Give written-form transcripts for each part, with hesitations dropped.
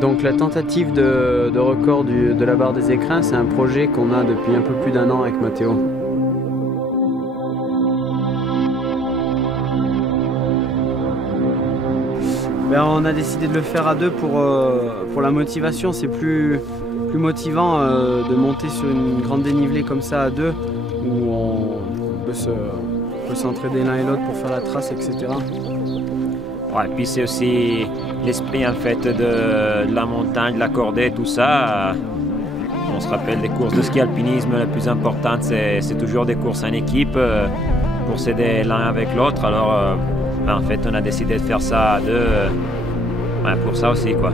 Donc la tentative de record de la barre des écrins, c'est un projet qu'on a depuis un peu plus d'1 an avec Mathéo. Ben, on a décidé de le faire à deux pour la motivation. C'est plus motivant de monter sur une grande dénivelée comme ça à deux, où on peut s'entraider l'un et l'autre pour faire la trace, etc. Ouais, et puis c'est aussi l'esprit en fait de la montagne, de la cordée, tout ça. On se rappelle des courses de ski alpinisme, la plus importante c'est toujours des courses en équipe pour s'aider l'un avec l'autre. Alors en fait on a décidé de faire ça à deux pour ça aussi quoi.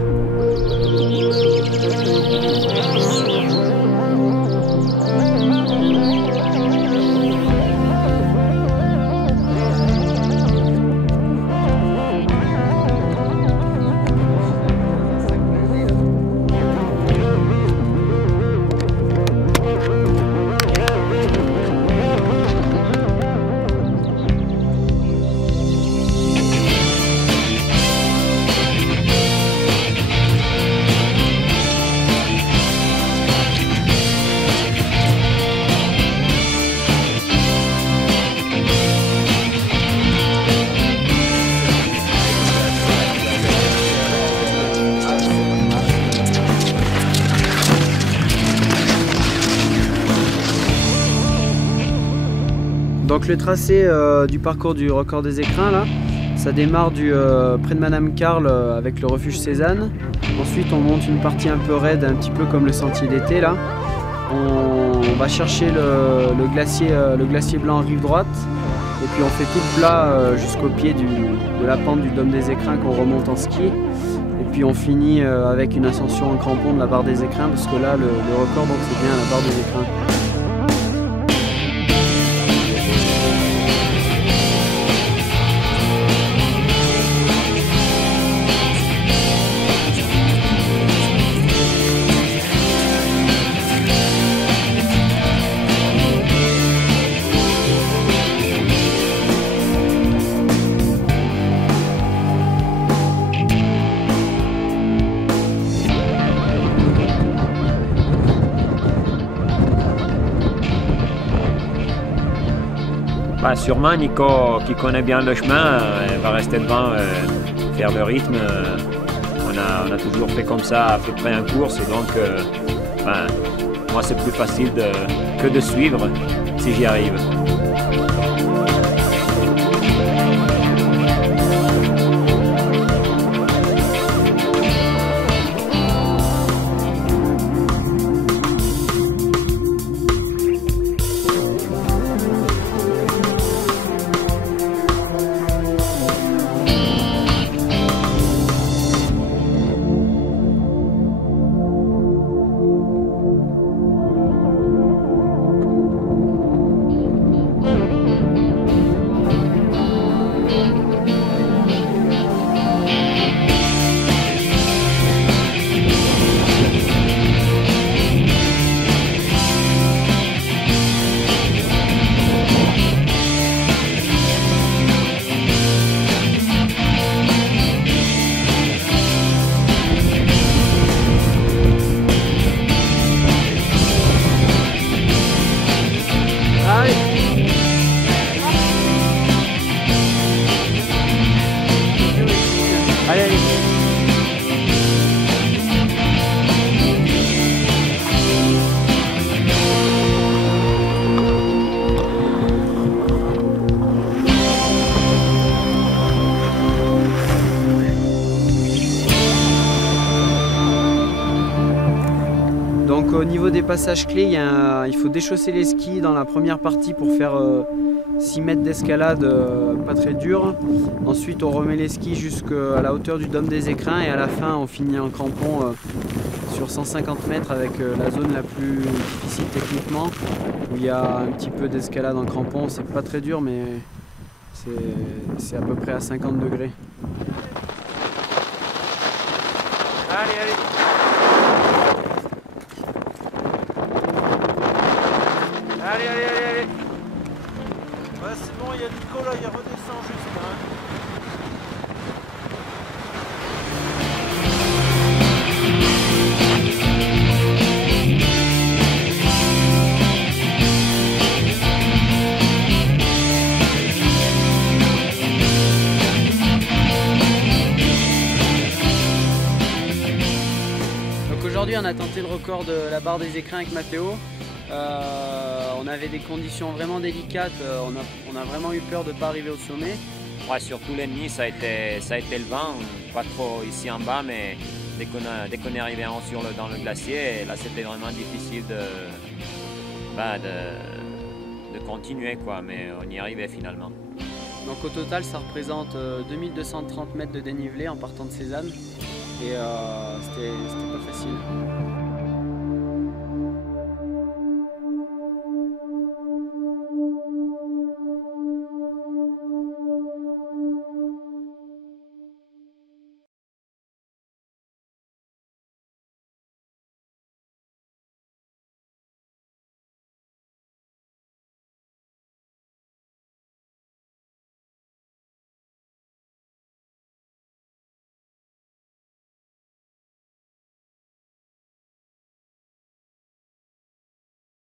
Donc le tracé du parcours du record des écrins, là, ça démarre près de Madame Carle avec le refuge Cézanne. Ensuite on monte une partie un peu raide, un petit peu comme le sentier d'été là. On va chercher le glacier blanc rive droite. Et puis on fait tout le plat jusqu'au pied de la pente du Dôme des Écrins qu'on remonte en ski. Et puis on finit avec une ascension en crampon de la barre des écrins, parce que là le record donc c'est bien la barre des écrins. Sûrement Nico, qui connaît bien le chemin, va rester devant, faire le rythme. On a toujours fait comme ça à peu près en course, donc moi c'est plus facile que de suivre si j'y arrive. Allez, allez. Donc au niveau des passages clés, il faut déchausser les skis dans la première partie pour faire 6 mètres d'escalade pas très dure. Ensuite on remet les skis jusqu'à la hauteur du Dôme des Écrins et à la fin on finit en crampon sur 150 mètres avec la zone la plus difficile techniquement, où il y a un petit peu d'escalade en crampon. C'est pas très dur mais c'est à peu près à 50 degrés. Allez, allez. Allez, allez, allez, allez. Ouais, c'est bon, il y a Nico là, il redescend juste là. Hein. encore de la barre des écrins avec Mathéo. On avait des conditions vraiment délicates, on a vraiment eu peur de ne pas arriver au sommet. Ouais, surtout l'ennemi, ça a été le vent, pas trop ici en bas, mais dès qu'on est arrivé en haut dans le glacier, là c'était vraiment difficile de continuer, quoi, mais on y arrivait finalement. Donc au total, ça représente 2230 mètres de dénivelé en partant de Cézanne et c'était pas facile.